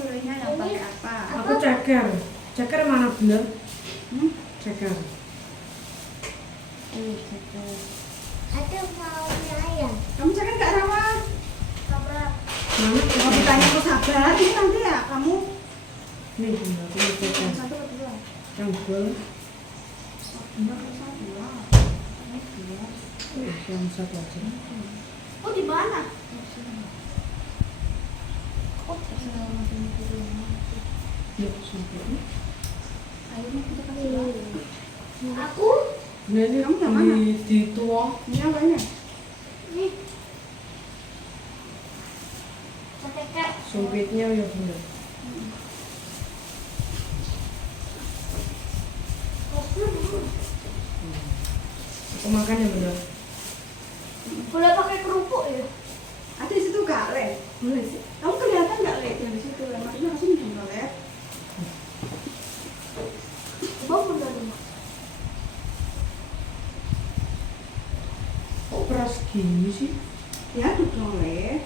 milihnya yang pakai apa? Aku ceker. Ceker mana bener? Ceker. Ceker. Ada maunya ayam. Kamu ceker nggak rawat? Sabar. Mana? Kamu ditanya aku sabar, ini nanti ya kamu. Nih, bener. Aku mau ceker. Yang satu atau dua? Yang dua. Benar satu lah. Ini dua. Yang satu aja. Oh di mana? Oh, terserah masih mau dulu. Yuk, sampai. Ayo nih kita kasih lah. Aku Nah, ini Kamu yang mana? di tuang. Ini apanya? nih. Ceker. Sumpitnya ya bener. Aku makan yang bener. Boleh pakai kerupuk ya? Ada di situ nggak, Le? Boleh sih. Kamu kelihatan nggak, Le? Yang di situ, Le. Maksudnya kasih nih, nggak, Le? Bau bener nih. Kok keras gini sih? Ya, tuh dong, Le.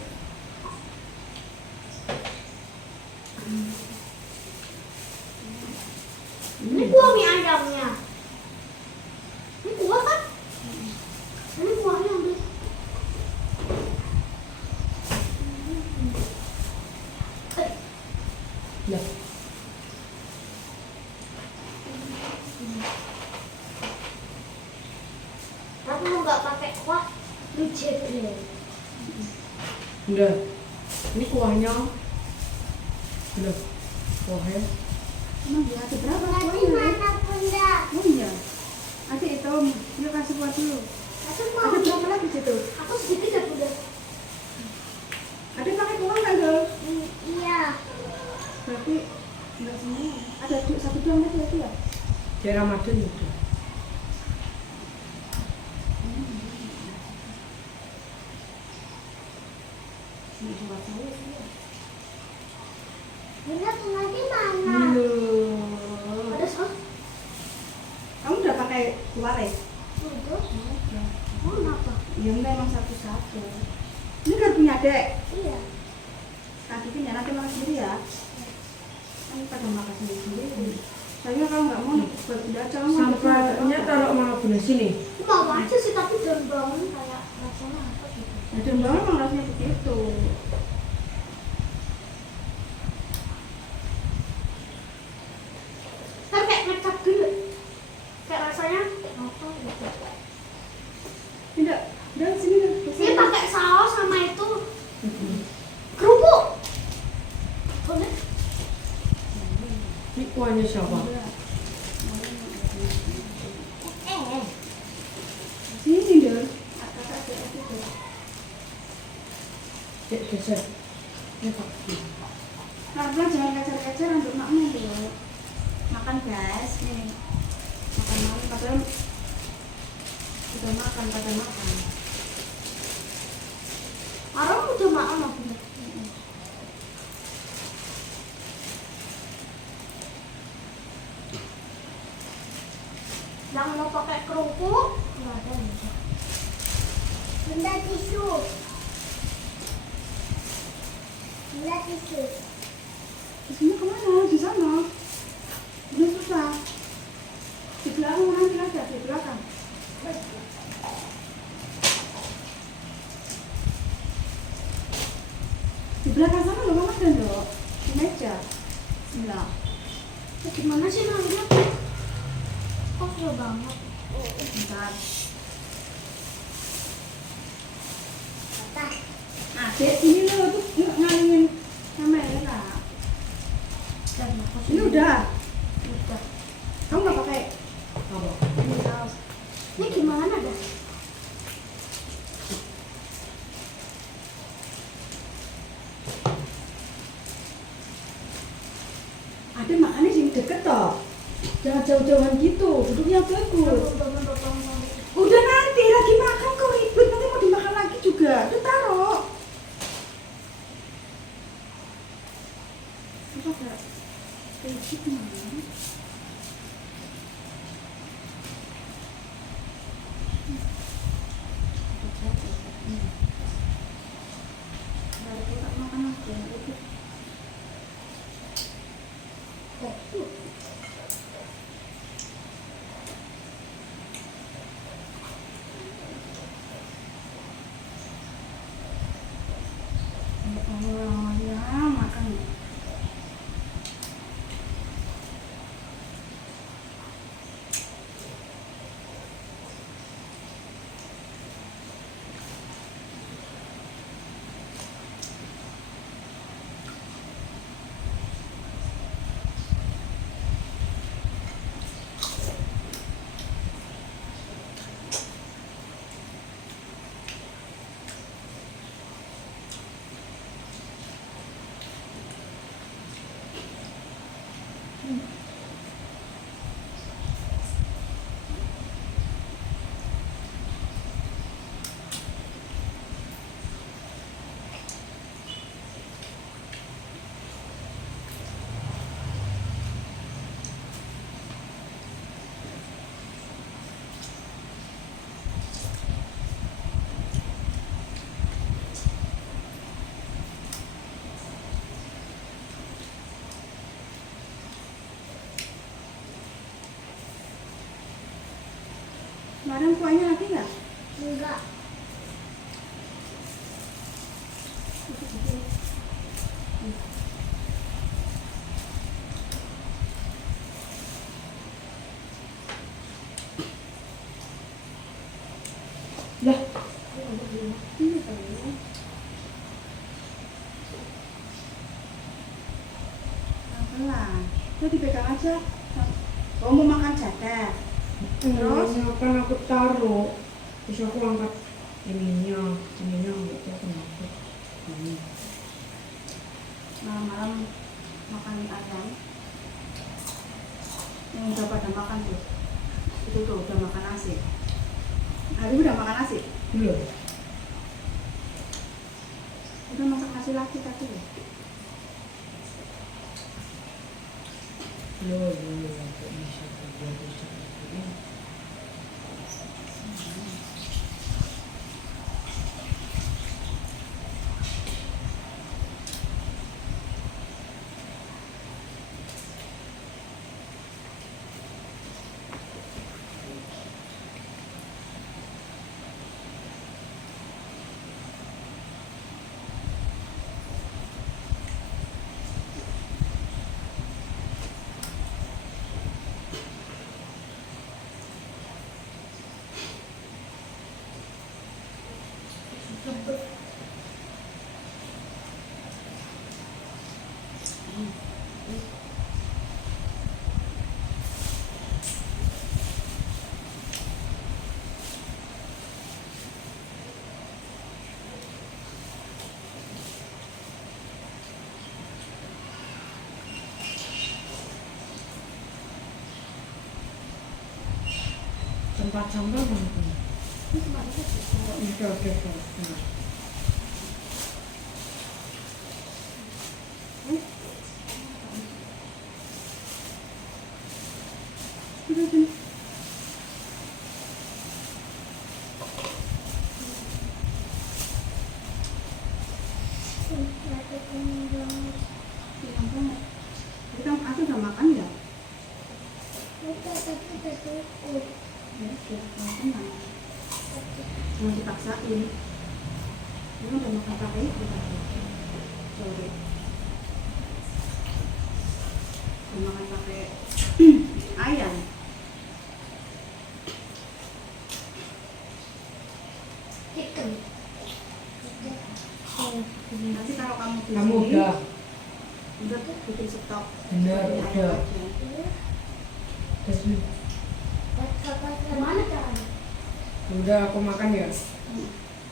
Ini kuah mie ayamnya. Ini kuah kan? Ini kuahnya ambil. Ya. Aku nggak pakai kuah. Lu jebrel. Udah. Ini kuahnya. Udah. Kuahnya. Emang ya, ada berapa Nanti kuahnya, Le? mana bunda? Oh iya. Adik itu, yuk kasih kuah dulu. Aku Ada mau. berapa lagi situ? Aku sedikit ya bunda. Adik pakai kuah nggak, Dol? Iya. Berarti nggak semua. Ada satu doang tadi ya? Di Ramadan itu. Ini dua saya sih. Bunda nanti mana? Ada sos? Kamu udah pakai kuah, Le? Udah. Oh kenapa? Ya enggak, emang satu-satu. Ini kan punya Dek. Iya. Kaki nanti makan sendiri ya. Kan pada makan sendiri. Saya kalau nggak mau buat bunda aja kamu. Sampahnya taruh sama bunda sini. Mau aja sih tapi daun bawang kayak rasanya apa gitu. Ada banget emang rasanya begitu. Kan kayak ngecap dulu. Kayak rasanya apa gitu. Tidak, dan sini kan. Dia pakai saus sama itu kerupuk. Boleh? Ini kuahnya siapa? Sini dong. Cek geser. Ini Pak. Pelan-pelan jangan kacar-kacar untuk makmu dulu. Makan guys, nih. Makan malam padahal udah makan pada makan. Orang udah makan apa? Yang mau pakai kerupuk nggak ada nih. Bunda tisu. Bunda tisu. Di sini kemana? Di sana. Udah susah. Di belakang nanti ada di belakang. Di belakang sana loh, mama dan dok. Di meja. Sebelah. Ya, gimana sih namanya? Kok jauh banget? Bentar. Apa? Nah, Dek, ini loh tuh ngalingin kamera. Dan aku Ini udah. udah. Kamu nggak pakai Apa? ini saus? Ini gimana dah? Ada makannya sini deket toh. Jangan jauh-jauhan gitu, duduknya bagus. Udah nanti lagi makan kok ribet, nanti mau dimakan lagi juga. Udah taruh. Apa gak? Ribet mana? Baru tak makan lagi, ribet. Oh ya, makan. Kemarin kuahnya lagi nggak? Enggak. Lah, Ini kali. Pelan. Itu dipegang aja. Oh, mau makan jatah. Terus? kan aku taruh. Terus aku angkat ininya gitu aku angkat. Malam-malam makan ayam. Yang udah pada makan tuh. Itu tuh udah makan nasi. Hari udah makan nasi. Belum. Udah masak nasi lagi tadi ya. Belum. Kok bisa terjadi seperti ini? Tempat sampah mana? Ini cuma itu sih. Oke. Nah. Udah sini. Bilang banget. Jadi kan aku udah makan ya? Ya, sudah makan lah. Jangan dipaksain. Ini udah makan pakai itu tadi. Sorry. Udah makan pakai ayam. Chicken. Nanti kalau kamu di Kamu sini, udah udah tuh bikin stok. benar Ayam udah. aja. Terus Gimana caranya? udah aku makan ya.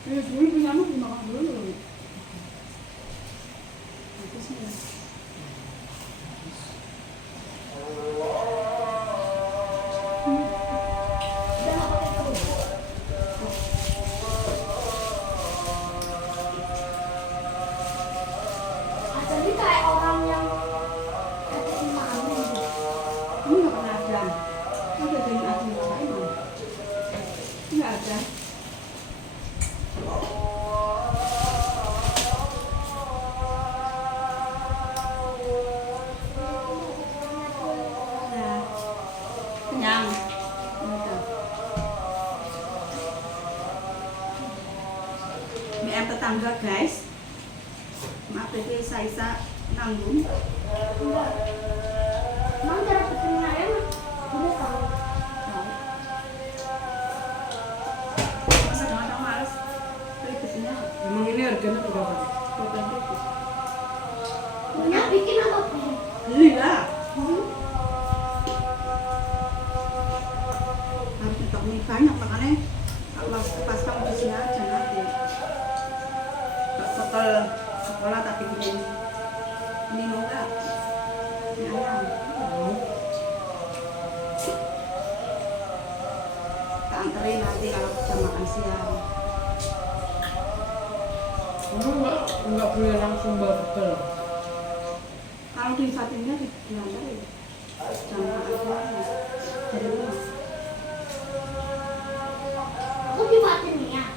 Ya, dulu punyamu dimakan dulu. Habis ya. Udah nggak pakai terus. Jadi kayak orang yang kata malu gitu. Kamu nggak pernah ada? Kamu udah jadi ada apa emang? Nggak ada. tangga guys. Maaf ya Isa nanggung. Enggak. Emang cara bikinnya enak. Udah tahu. Masa kadang-kadang males ribetnya. Memang ini harganya berapa? 12.000. Banyak bikin apa pun. Beli lah. Harus nyetok mie banyak makanya kalau pas kamu di sini aja nanti. Gak sekel sekolah tapi bikin mie enggak. Mie ayam. Tak anterin nanti kalau jam makan siang. Kamu enggak boleh langsung bawa bekal. Kalau di Fatimnya diantar ya jam makan siang dari rumah. Aku di Fatimia.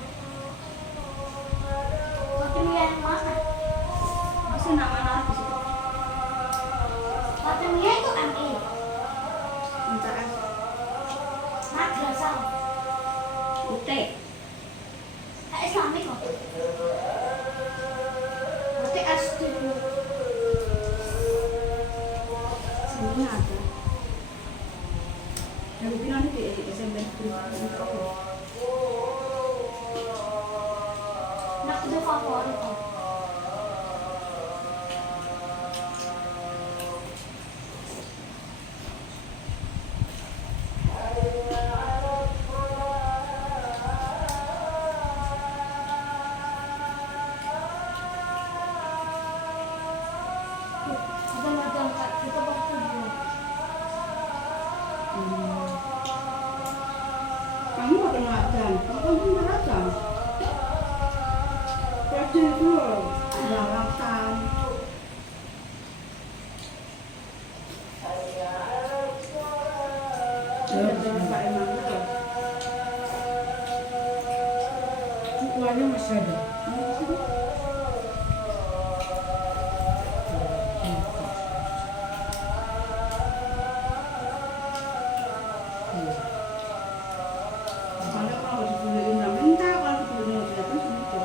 Fatimia yang mana? Masih nama-nama di situ. Fatimia itu MI. MCS, Madrasah. UT. Islamik kok. Berarti SD dulu. Sini ada. Yang mungkin nanti di SMP berikutnya. Nak itu favorit kok. Ada macam kat kita waktu dulu. Kamu gak kenal Adan, kamu kenal Adan. Jadi itu balapan. Pak Emmanuel. Kuahnya masih ada. Soalnya kalau dibeliin nggak minta, kalau dibeliin nggak datang segitu.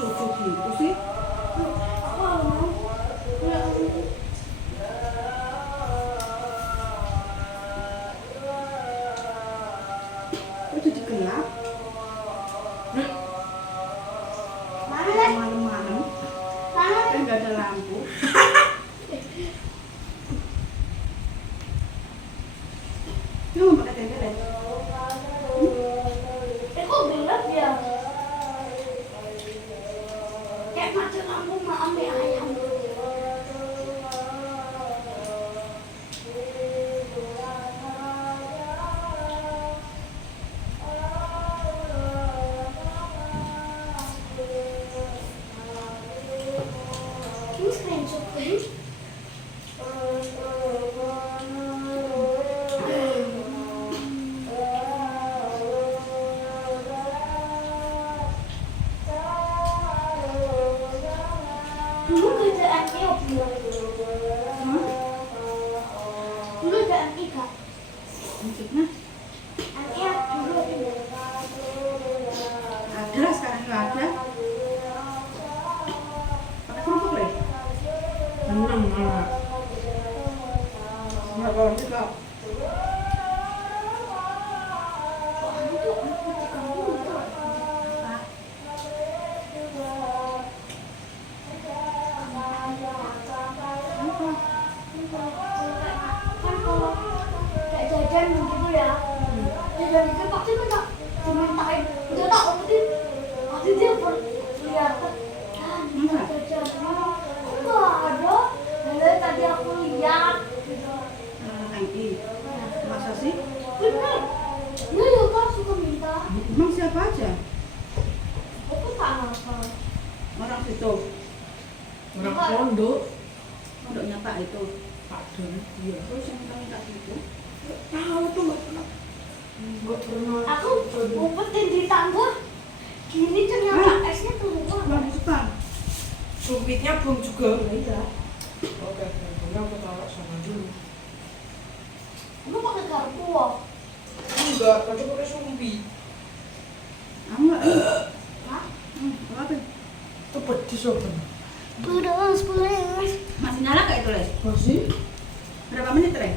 Cucu gitu sih. Aku mau. Itu jadi gelap. Mana deh? Malam-malam Mana? kan nggak ada lampu. Lu mau pakai tenda deh. Kok gelap ya? Kayak macam lampu mau ambil ayam. Ini screenshot kan? Dulu kerjaan Neo belum. Hah? Dulu ada MI kak. Maksudnya MI dulu ada. ada, sekarang nggak ada. Pakai kerupuk deh. Tenang malah. Nggak boleh juga. Kok anu tuh aku di kampung itu. Nah, Kan kalau kayak jajan gitu ya, jajan itu pasti kan tak dimintain, udah tak opetin, pasti dia kelihatan. Jajan enggak ada, dari tadi aku lihat. Angki. Masa sih? Bener, dia juga suka minta. Emang siapa aja? Aku tak ngapal. Orang situ. Orang pondok. Pondoknya Pak itu. Pak Don. Iya. Terus yang minta situ. Tahu tuh nggak pernah. Aku umpetin di tangga, gini ternyata esnya keluar. Mau disepan? Sumpitnya belum juga. Iya. Oke, aku taruh sana dulu. Kamu pakai garpu loh. Enggak, tadi pakai sumpit. Kamu nggak? Hah? Apa? Itu pedes apa? Pedas. Masih nyala nggak itu, Les? Masih? Berapa menit, Les?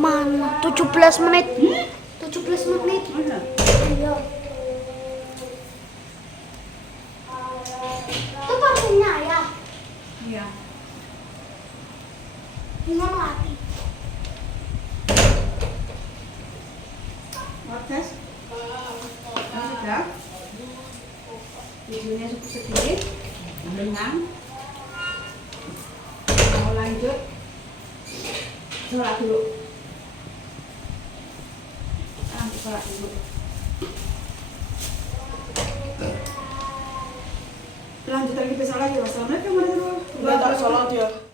Mana? 17 menit. 17 menit. Masa? Iya. Itu porsinya ya. Iya. Bunga melati. Podcast. Sudah. Videonya cukup sedikit. Dengan. Mau lanjut. Sholat dulu. Lanjut sholat dulu. Lanjut lagi besok lagi. Wassalamualaikum warahmatullahi Udah tak sholat ya.